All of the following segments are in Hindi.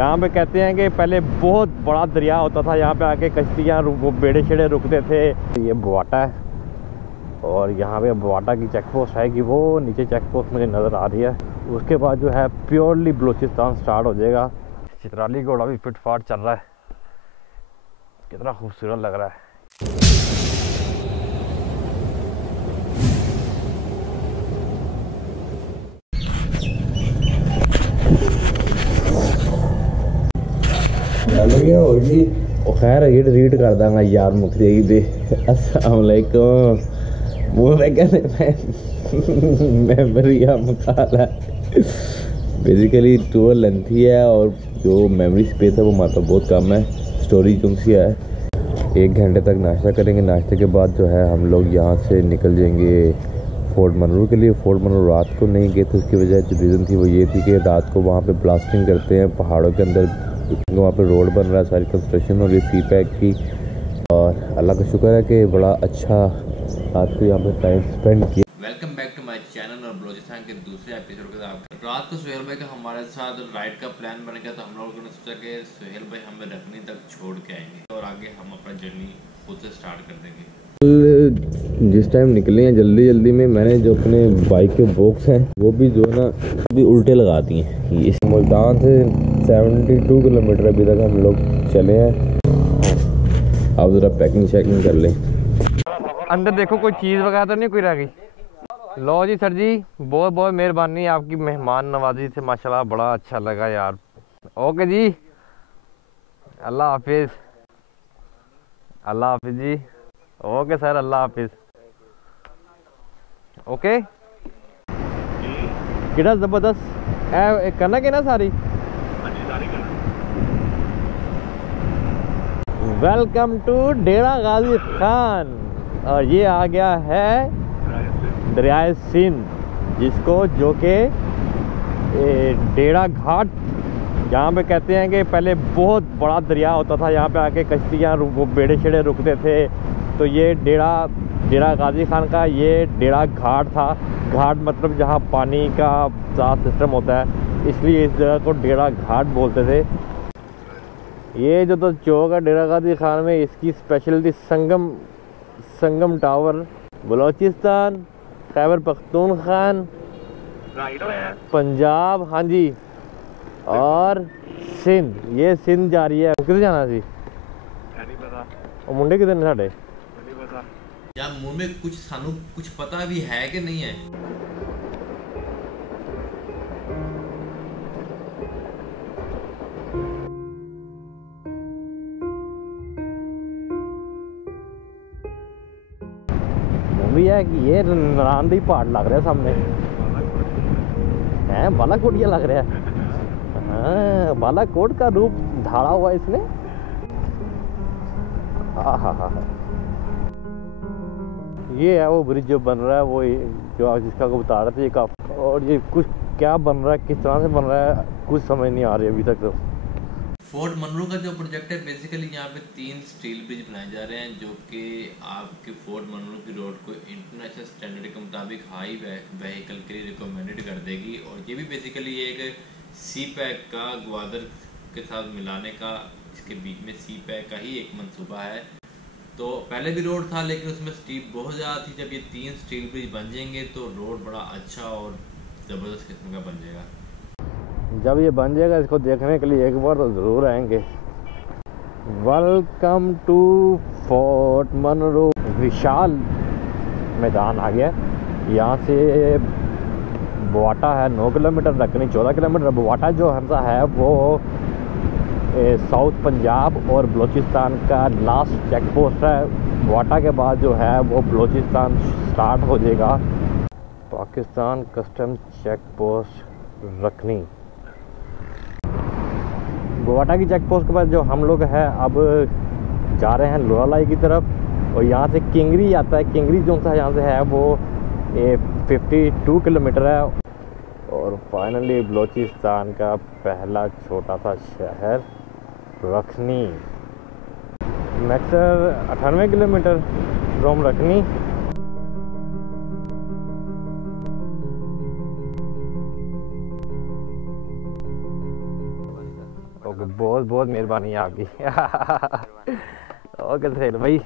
यहाँ पे कहते हैं कि पहले बहुत बड़ा दरिया होता था, यहाँ पे आके कश्तियाँ वो बेड़े शेड़े रुकते थे। ये बवाटा है और यहाँ पे बवाटा की चेक पोस्ट है कि वो नीचे चेक पोस्ट मुझे नज़र आ रही है। उसके बाद जो है प्योरली बलूचिस्तान स्टार्ट हो जाएगा। चित्राली घोड़ा भी फिटफाट चल रहा है, कितना खूबसूरत लग रहा है। खैर ये रीड कर दांगा यार मुखरी दे। अस्सलाम वालेकुम वो मेमोरी मकाला बेसिकली टूर लेंथी है और जो मेमोरी स्पेस है वो मतलब बहुत कम है। स्टोरी सी है। 1 घंटे तक नाश्ता करेंगे, नाश्ते के बाद जो है हम लोग यहाँ से निकल जाएंगे फोर्ट मनरू के लिए। फोर्ट मनरू रात को नहीं गए थे, उसकी वजह जो रीज़न थी वो ये थी कि रात को वहाँ पे ब्लास्टिंग करते हैं पहाड़ों के अंदर। वहाँ पे रोड बन रहा है, सारी कंस्ट्रक्शन हो रही है सी पैक की। और अल्लाह का शुक्र है कि बड़ा अच्छा रात को यहाँ पे टाइम स्पेंड किया। Welcome back to my channel और बलूचिस्तान के दूसरे एपिसोड के साथ। रात को सुहेल भाई का हमारे साथ राइड का प्लान बन गया, तो हम लोगों ने सोचा कि सुहेल भाई हमें रखनी तक छोड़ के आएंगे और आगे हम अपना जर्नी खुद से स्टार्ट कर देंगे। जिस टाइम निकले हैं जल्दी में, मैंने जो अपने बाइक के बॉक्स हैं वो भी जो है ना भी उल्टे लगा दिए हैं। इस मुल्तान से 72 किलोमीटर अभी तक हम लोग चले हैं। अब ज़रा पैकिंग शैकिंग कर लें। अंदर देखो कोई चीज़ वगैरह तो नहीं कोई रह गई। लो जी सर जी, बहुत बहुत मेहरबानी आपकी मेहमान नवाजी से, माशाल्लाह बड़ा अच्छा लगा यार। ओके जी, अल्लाह हाफिज़। अल्लाह हाफिज़ जी। ओके सर, अल्लाह हाफिज़। ओके किड़ा ज़बरदस्त है करना कि ना सारी। वेलकम टू डेरा गाजी खान। और ये आ गया है दरियाए सिंध, जिसको जो कि डेरा घाट यहाँ पे कहते हैं कि पहले बहुत बड़ा दरिया होता था, यहाँ पे आके कश्तियाँ वो बेड़े शेड़े रुकते थे। तो ये डेरा गाजी खान का ये डेरा घाट था। घाट मतलब जहाँ पानी का साफ सिस्टम होता है, इसलिए इस जगह को डेरा घाट बोलते थे। ये जो तो चौक है डेरा गाजी खान में, इसकी स्पेशलिटी संगम टावर, बलूचिस्तान, खैबर पख्तूनख्वा, पंजाब, हाँ जी, और सिंध। ये सिंध जा रही है। किधर जाना सी और मुंडे किधर ने साडे यार मुंह में कुछ सानू कुछ पता भी है कि नहीं है। भी है कि ये नारायण पहाड़ लग रहा है सामने है, बालाकोटिया लग रहा है। हाँ, बालाकोट का रूप धारा हुआ इसने। ये है वो ब्रिज जो बन रहा है, वो जो जिसका को बता रहे थे ये काफी। और ये कुछ क्या बन रहा है, किस तरह से बन रहा है, कुछ समझ नहीं आ रही अभी तक। तो फोर्ट मनरू का जो प्रोजेक्ट है, बेसिकली यहाँ पे 3 स्टील ब्रिज बनाए जा रहे हैं जो कि आपके फोर्ट मनरू की रोड को इंटरनेशनल स्टैंडर्ड के मुताबिक हाई व्हीकल के लिए रिकमेंडेड कर देगी। और ये भी बेसिकली एक सी पैक का ग्वादर के साथ मिलाने का, इसके बीच में सी पैक का ही एक मंसूबा है। तो पहले भी रोड था लेकिन उसमें स्टीप बहुत ज़्यादा थी। जब ये 3 स्टील ब्रिज बन जाएंगे तो रोड बड़ा अच्छा और ज़बरदस्त किस्म का बन जाएगा। जब ये बन जाएगा इसको देखने के लिए एक बार तो ज़रूर आएंगे। Welcome to Fort Munro. विशाल मैदान आ गया। यहाँ से बवाटा है 9 किलोमीटर, रखनी 14 किलोमीटर। बवाटा जो है वो साउथ पंजाब और बलूचिस्तान का लास्ट चेक पोस्ट है। बवाटा के बाद जो है वो बलूचिस्तान स्टार्ट हो जाएगा। पाकिस्तान कस्टम चेक पोस्ट रखनी। बवाटा की चेक पोस्ट के बाद जो हम लोग हैं अब जा रहे हैं लोरालाई की तरफ। और यहाँ से किंगरी आता है। किंगरी जो सा यहाँ से है वो 52 किलोमीटर है। और फाइनली बलूचिस्तान का पहला छोटा सा शहर रखनी। मैक्सर 98 किलोमीटर फ्रॉम रखनी। बहुत बहुत मेहरबानी आपकी। ओके सहेल भाई,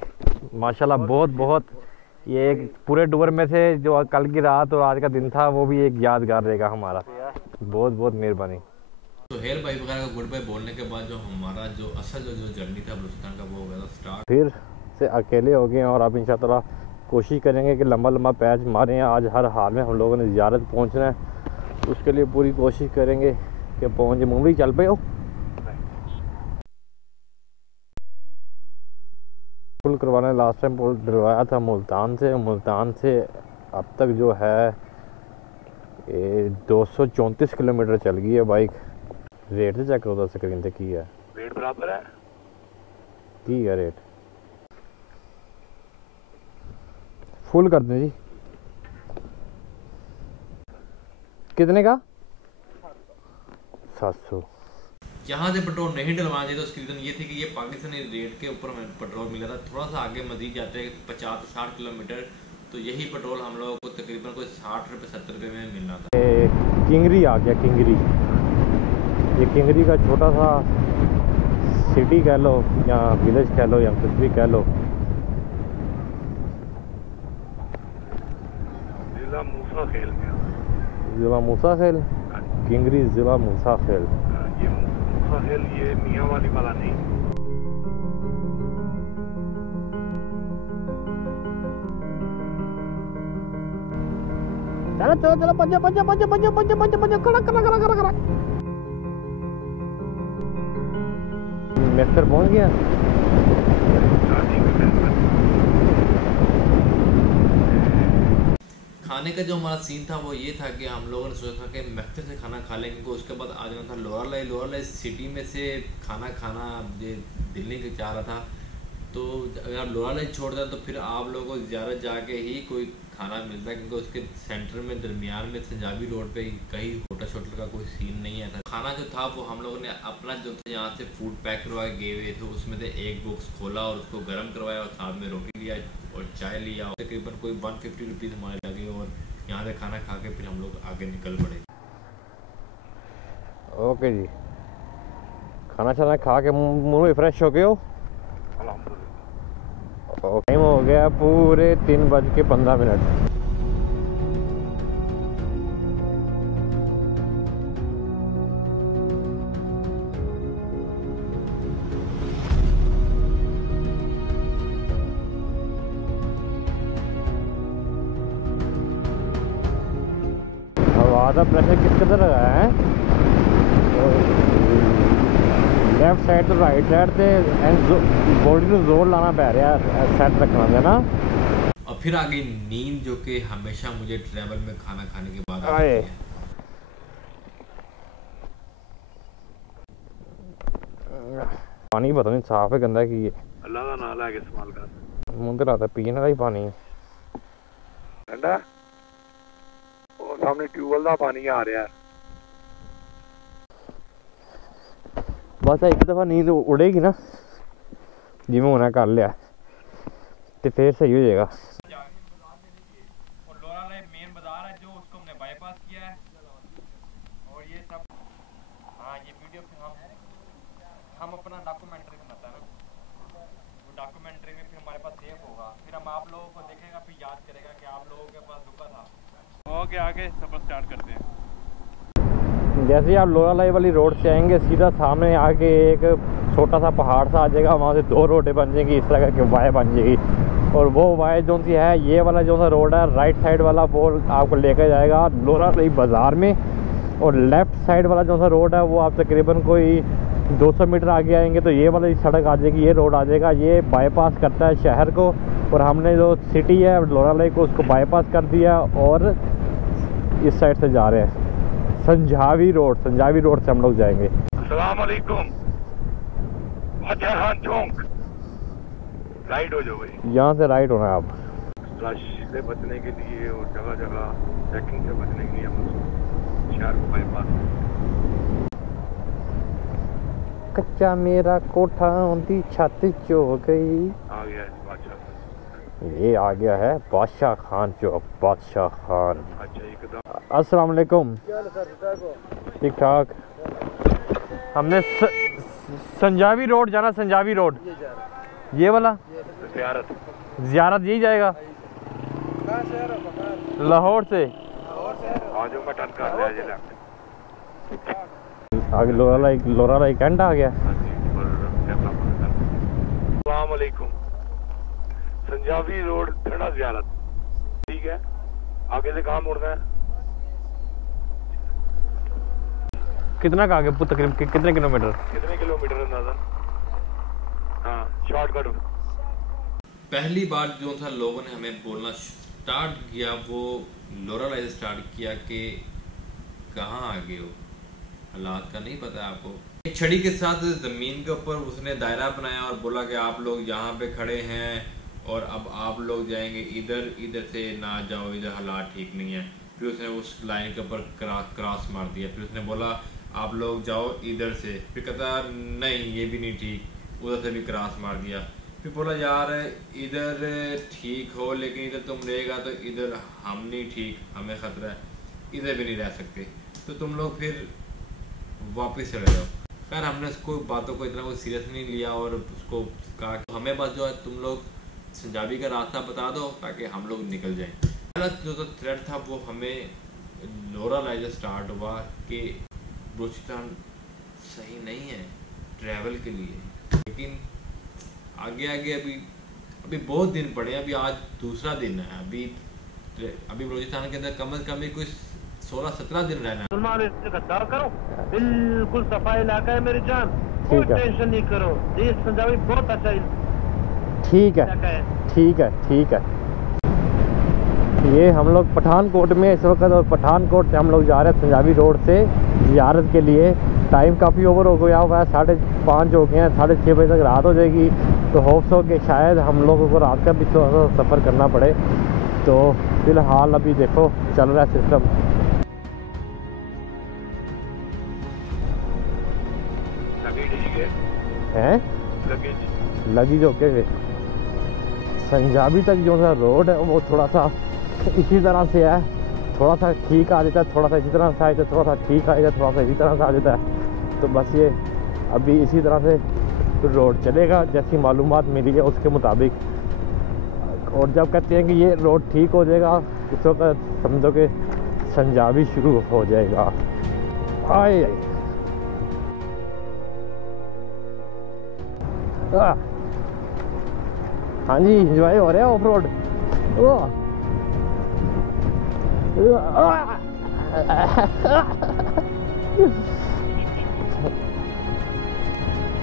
माशाल्लाह बहुत बहुत। ये एक पूरे टूर में से जो कल की रात और आज का दिन था वो भी एक यादगार रहेगा हमारा। बहुत बहुत मेहरबानी। सुहेल भाई वगैरह को गुड बाय बोलने के बाद जो हमारा जो असल जो जर्नी था बलूचिस्तान का वो हो गया था स्टार्ट। फिर से अकेले हो गए हैं और अब इंशाअल्लाह कोशिश करेंगे कि लंबा लंबा पैच मारें। आज हर हाल में हम लोगों ने ज़ियारत पहुंचना है, उसके लिए पूरी कोशिश करेंगे कि पहुँचे। मुंबई चल पे हो पुल करवाने। लास्ट टाइम पुल डलवाया था मुल्तान से अब तक जो है 234 किलोमीटर चल गई है बाइक। रेट से चेक करो स्क्रीन से की है, रेट बराबर है की है रेट। फुल कर दें जी। कितने का? 700। यहाँ से पेट्रोल नहीं डलवाना चाहिए, तो उसकी रीज़न ये थी कि ये पाकिस्तानी रेट के ऊपर हमें पेट्रोल मिला था। थोड़ा सा आगे मजीद जाते हैं 50-60 किलोमीटर, तो यही पेट्रोल हम लोगों को तकरीबन कोई 60 रुपये 70 रुपये में मिलना था। किंगरी आ गया, किंगरी। ये किंगरी का छोटा सा सिटी कह लो या विलेज कह लो या कुछ भी कह लो। जिला मूसा खेल में, ज़िला मूसा खेल, किंगरी ज़िला मूसा खेल। ये मूसा खेल, ये मियाँ वाली वाला नहीं। चलो चलो चलो, पंजा पंजा पंजा पंजा पंजा पंजा पंजा, खड़ा खड़ा खड़ा खड़ा खड़ा। मिस्टर पहुंच गया। खाने का जो हमारा सीन था वो ये था कि हम लोगों ने सोचा था कि मैक्टर से खाना खा लेंगे, उसके बाद आ जाना था लोरालाई सिटी में से खाना खाना दिल नहीं चाह रहा था। तो अगर आप लोरालाई छोड़ दें तो फिर आप लोगों को ज़्यादा जाके ही कोई खाना मिलता है, क्योंकि उसके सेंटर में दरमियान में संजाबी रोड पे कहीं होटल शोटल का कोई सीन नहीं है था। खाना जो था वो हम लोगों ने अपना जो था यहाँ से फूड पैक करवा के गए हुए थे, उसमें से एक बॉक्स खोला और उसको गर्म करवाया और साथ में रोटी लिया और चाय लिया। तकरीबन कोई 150 रुपीज़ हमारे लगे और यहाँ से खाना खा के फिर हम लोग आगे निकल पड़े। ओके जी, खाना शाना खा के मुँह में फ्रेश हो गए हो? टाइम हो गया पूरे 3:15। हवा का प्रेशर किस कदर है? लेफ्ट साइड तो राइट साइड से बॉडी को जोर लाना पै रहा है, सेट रखना है ना। और फिर आगे नींद, जो कि हमेशा मुझे ट्रैवल में खाना खाने के बाद आती है। पानी पता नहीं साफ है गंदा की अल्लाह का नाम है इस्तेमाल कर। मुंह तो लाता पीने वाला ही पानी ठंडा, वो सामने ट्यूबवेल का पानी आ रहा है। बस एक दफ़ा नींद उड़ेगी ना जिमें होना कर लिया तो फिर सही हो जाएगा। और लोरालाई मेन बाजार है जो उसको हमने बाईपास किया है और ये सब। हाँ, ये वीडियो फिर हम अपना डॉक्यूमेंट्री बनाता है ना, वो डॉक्यूमेंट्री में फिर हमारे पास सेव होगा, फिर हम आप लोगों को देखेगा, फिर याद करेगा कि आप लोगों के पास रुका था। ओके, आगे सफर स्टार्ट करते हैं। जैसे ही आप लोरालाई वाली रोड से आएंगे सीधा सामने आके एक छोटा सा पहाड़ सा आ जाएगा, वहाँ से 2 रोडें बन जाएंगी, इस तरह की वाय बन जाएगी। और वो वाय जो सी है, ये वाला जो सा रोड है राइट साइड वाला वो आपको लेकर जाएगा लोरालाई बाज़ार में, और लेफ़्ट साइड वाला जो सा रोड है वो आप तकरीबन कोई 200 मीटर आगे आएंगे तो ये वाली सड़क आ जाएगी, ये रोड आ जाएगा। ये बाईपास करता है शहर को, और हमने जो सिटी है लोरालाई को उसको बाईपास कर दिया और इस साइड से जा रहे हैं संजावी रोड से हम लोग जाएंगे। अस्सलाम वालेकुम, बादशाह खान चौक राइट हो जाओ भाई। यहाँ से राइट होना है आप। रश से बचने के लिए और जगह जगह चेकिंग से बचने के लिए हम शहर को बाईपास। कच्चा मेरा कोठा उनकी छत चो गई। आ गया जी बादशाह। ये आ गया है बादशाह खान चौक, बादशाह खान। अच्छा, एकदम। अस्सलाम वालेकुम। ठीक ठाक। हमने संजावी रोड जाना, संजावी रोड ये वाला ज़ियारत ज़ियारत यही जाएगा लाहौर से आज मैं टन कर लिया जी लेफ्ट आगे लोरा एक एंड आ गया। अस्सलाम वालेकुम। संजावी रोड थड़ा ज़ियारत ठीक है, आगे से कहाँ मुड़ना है? कितना का आगे तकरीबन कितने किलोमीटर? कितने किलोमीटर अंदाजा? हाँ शॉर्टकट। पहली बार जो था लोगों ने हमें बोलना स्टार्ट किया वो लोरा लाइन स्टार्ट किया कि कहाँ आ गए हो, हालात का नहीं पता आपको। एक छड़ी के साथ ज़मीन के ऊपर उसने दायरा बनाया और बोला कि आप लोग यहाँ पे खड़े हैं और अब आप लोग जाएंगे इधर से ना जाओ, इधर हालात ठीक नहीं है। फिर उसने उस लाइन के ऊपर क्रॉस मार दिया। फिर उसने बोला आप लोग जाओ इधर से, फिर कहता नहीं ये भी नहीं ठीक, उधर से भी क्रॉस मार दिया। फिर बोला यार इधर ठीक हो लेकिन इधर तुम रहेगा तो इधर हम नहीं ठीक, हमें ख़तरा है, इधर भी नहीं रह सकते, तो तुम लोग फिर वापस चले जाओ। खैर हमने उसको बातों को इतना कोई सीरियस नहीं लिया और उसको कहा हमें बस जो है तुम लोग संजावी का रास्ता बता दो ताकि हम लोग निकल जाएं। पहला जो तो थ्रेड था वो हमें लोरा लाइन स्टार्ट हुआ कि बलूचिस्तान सही नहीं है ट्रैवल के लिए, लेकिन आगे अभी बहुत दिन पड़े, अभी आज दूसरा दिन है। अभी बलूचिस्तान के अंदर कम से कम भी कुछ 16-17 दिन रहना है। करो बिल्कुल सफाई इलाका है मेरी जान, कोई टेंशन नहीं करो, ये संजावी बहुत अच्छा ठीक है। ये हम लोग पठानकोट में इस वक्त, और पठानकोट से हम लोग जा रहे हैं संजावी रोड से ज़ियारत के लिए। टाइम काफ़ी ओवर हो गया हुआ है, 5:30 हो गए हैं, 6:30 बजे तक रात हो जाएगी। तो होप्स हो कि शायद हम लोगों को रात का भी सफ़र करना पड़े। तो फ़िलहाल अभी देखो चल रहा है सिस्टम। हैं लगी जो के संजावी तक जो सा रोड है वो थोड़ा सा इसी तरह से है, थोड़ा सा ठीक आ जाता है, थोड़ा सा इसी तरह से आ जाता है, थोड़ा सा ठीक आ जाता है, थोड़ा सा इसी तरह से आ जाता है। तो बस ये अभी इसी तरह से रोड चलेगा जैसी मालूमात मिली है उसके मुताबिक। और जब कहते हैं कि ये रोड ठीक हो जाएगा उस वक्त समझो कि संजावी शुरू हो जाएगा। आए हाँ जी इंजॉय हो रहा है ऑफ रोड।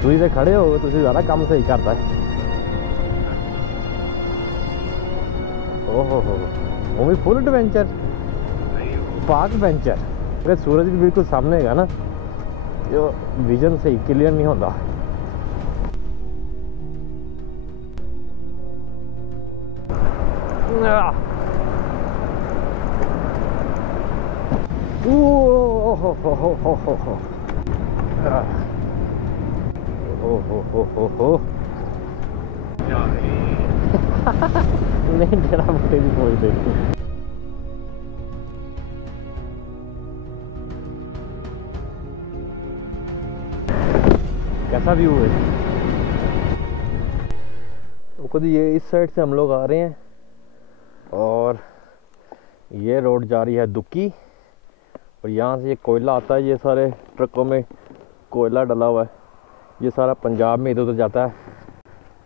तुम खड़े हो तुम ज़्यादा काम सही करता है। ओहो वो भी फुल एडवेंचर पार्क वेंचर। अगर सूरज भी बिल्कुल सामने है ना, जो विजन सही क्लियर नहीं होता। नहीं डरा मुझे भी कोई देख। कैसा व्यू है? तो खुद ये इस साइड से हम लोग आ रहे हैं और ये रोड जा रही है दुक्की, और यहाँ से ये कोयला आता है, ये सारे ट्रकों में कोयला डला हुआ है, ये सारा पंजाब में इधर उधर जाता है।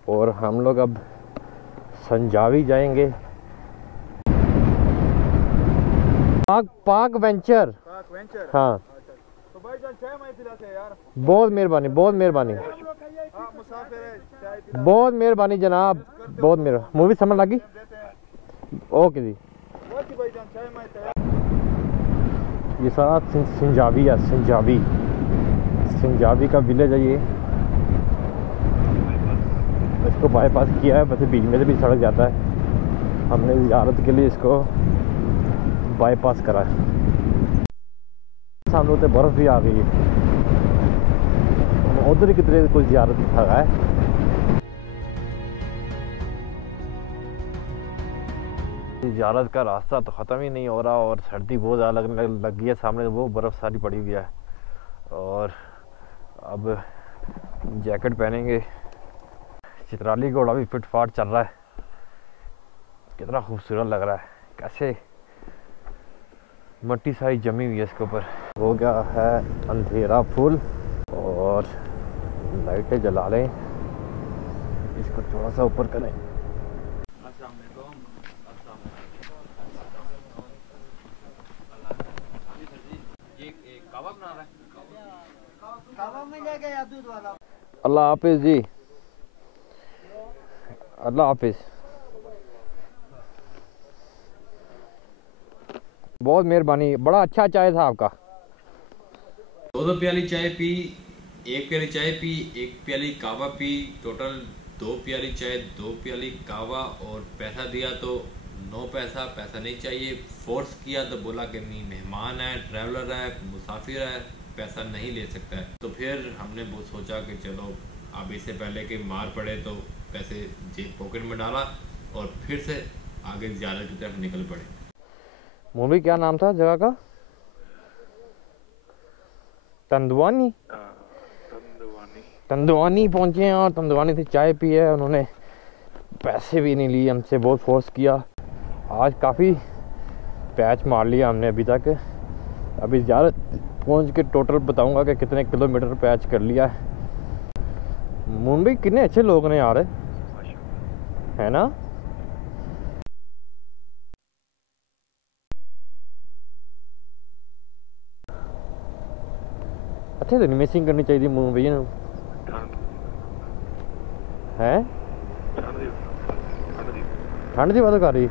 और हम लोग अब संजावी जाएंगे। पार्क वेंचर हाँ। तो भाई जान चाय मैं पिलाते यार। बहुत मेहरबानी बहुत मेहरबानी बहुत मेहरबानी जनाब, बहुत मेहरबानी। मूवी समझ लगी? ओके जी। ये सारा संजावी है, संजावी का विलेज है ये। इसको बाईपास किया है, वैसे बीच में से भी सड़क जाता है, हमने ज़ियारत के लिए इसको बाईपास करा है। सामने तो बर्फ़ भी आ गई है, उधर ही कितने कोई ज़ियारत है। ज़ियारत का रास्ता तो ख़त्म ही नहीं हो रहा और सर्दी बहुत ज़्यादा लगने लगी है। सामने वो बर्फ़ सारी पड़ी हुई है और अब जैकेट पहनेंगे। चित्राली घोड़ा भी फिट फाट चल रहा है, कितना खूबसूरत लग रहा है, कैसे मट्टी सारी जमी हुई है इसके ऊपर। हो गया है अंधेरा फुल और लाइटें जला लें, इसको थोड़ा सा ऊपर करें। अल्लाह हाफिज जी, अल्लाह हाफिज। बहुत मेहरबानी, बड़ा अच्छा चाय था आपका। 2 प्याली चाय पी, 1 प्याली चाय पी, 1 प्याली कावा पी, टोटल 2 प्याली चाय, 2 प्याली कावा, और पैसा दिया तो 9 पैसा। पैसा नहीं चाहिए, फोर्स किया तो बोला कि नहीं मेहमान है, ट्रैवलर है, मुसाफिर है, पैसा नहीं ले सकता है। तो फिर हमने वो सोचा कि चलो अब इससे पहले कि मार पड़े तो पैसे जेब पॉकेट में डाला और फिर से आगे ज़्यादा की तरफ निकल पड़े। मूवी क्या नाम था जगह का? तंदवानी। तंदवानी पहुंचे हैं और तंदवानी से चाय पी है उन्होंने, पैसे भी नहीं लिए हमसे, बहुत फोर्स किया। आज काफ़ी पैच मार लिया हमने अभी तक। अभी ज़्यादा पहुंच के टोटल बताऊंगा कि कितने किलोमीटर पैच कर लिया है। मुंबई कितने अच्छे लोग ने यार, है ना? अच्छे तो मिसिंग करनी चाहिए मुंबई में, है? ठंड की बात कर रही।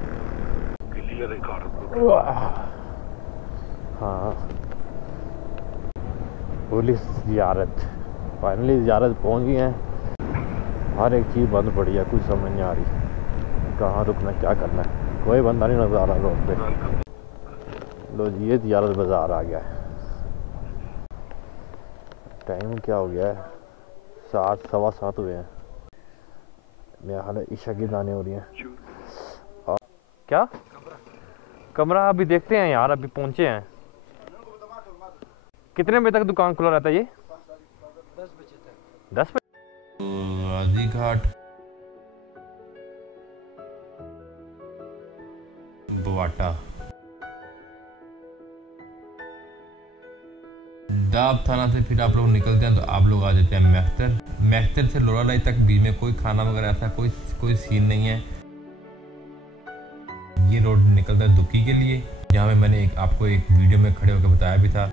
हाँ, पुलिस ज़ियारत, फाइनली ज़ियारत पहुंच गई हैं। हर एक चीज़ बंद पड़ी है, कुछ समझ नहीं आ रही कहाँ रुकना, क्या करना है। कोई बंदा नहीं नजर आ रहा रोड पे। लो जी, ये ज़ियारत बाज़ार आ गया है। टाइम क्या हो गया है? 7, सवा 7 हुए हैं। मेरा हाल है ईशा की दाने हो रही हैं। और क्या कमरा अभी देखते हैं यार, अभी पहुंचे हैं। कितने बजे तक दुकान खुला रहता है ये? 10 बजे तक। 10 बजे। गाजी घाट, बवाटा, डाब थाना से फिर आप लोग निकलते हैं तो आप लोग आ जाते हैं मैफ्तर। मैफ्तर से लोरालाई तक बीच में कोई खाना वगैरह ऐसा कोई सीन नहीं है। ये रोड निकलता है दुक्की के लिए, जहाँ में मैंने आपको एक वीडियो में खड़े होकर बताया भी था।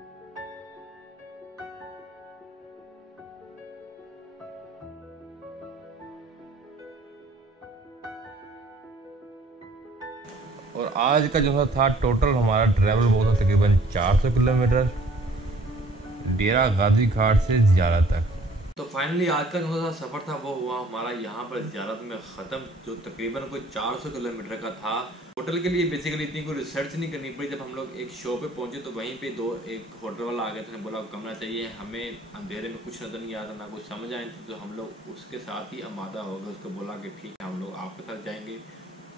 और आज का जो था टोटल हमारा ट्रैवल वो था तकरीबन 400 किलोमीटर, डेरा गाजी घाट से ज़ियारत तक। तो फाइनली आज का जो सफ़र था वो हुआ हमारा यहाँ पर ज़ियारत में ख़त्म, जो तकरीबन कोई 400 किलोमीटर का था। होटल के लिए बेसिकली इतनी कोई रिसर्च नहीं करनी पड़ी। जब हम लोग एक शो पे पहुँचे तो वहीं पे एक होटल वाला आ गया था, बोला कमरा चाहिए। हमें अंधेरे में कुछ नज़र नहीं आता, ना कुछ समझ आए थे, तो हम लोग उसके साथ ही आमादा हो गए। उसको बोला कि ठीक है हम लोग आपके साथ जाएंगे।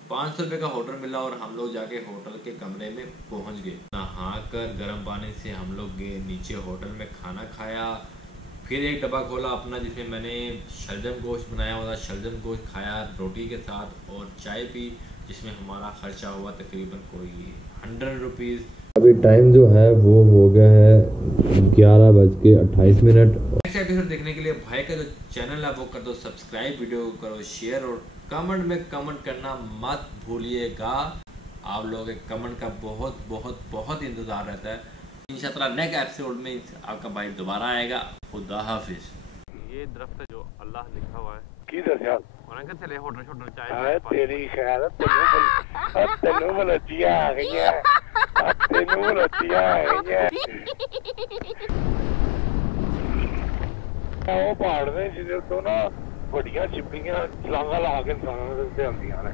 500 रुपये का होटल मिला और हम लोग जाके होटल के कमरे में पहुंच गए। नहा कर गर्म पानी से हम लोग गए नीचे होटल में, खाना खाया। फिर एक डब्बा खोला अपना जिसमें मैंने शलजम गोश्त बनाया हुआ था, शलजम गोश्त खाया रोटी के साथ और चाय पी, जिसमें हमारा खर्चा हुआ तकरीबन कोई 100 रुपीज़। अभी टाइम जो है वो हो गया है 11:28। नेक्स्ट एपिसोड देखने के लिए भाई का जो चैनल है वो कर दो सब्सक्राइब, वीडियो को करो शेयर और कमेंट में कमेंट करना मत भूलिएगा। आप लोगों के कमेंट का बहुत बहुत बहुत इंतज़ार रहता है। इंशाअल्लाह नेक्स्ट एपिसोड में आपका भाई दोबारा आएगा। खुदा हाफिज। ये दरख्त है जो अल्लाह लिखा हुआ है, किधर यार उन्हें क्या चले होटल शोटल चाय है तेरी खैर तेनू बलचिया आ गई है, तेनू बलचिया आ गई है। ਉਹ ਪਹਾੜ ਨੇ ਜਿਹਦੇ ਤੋਂ ਨਾ ਵੱਡੀਆਂ ਚਿੱਪੀਆਂ ਛਲਾਂਗਾ ਲਾ ਕੇ ਇਨਸਾਨਾਂ ਦੇ ਉੱਤੇ ਆਉਂਦੀਆਂ ਨੇ।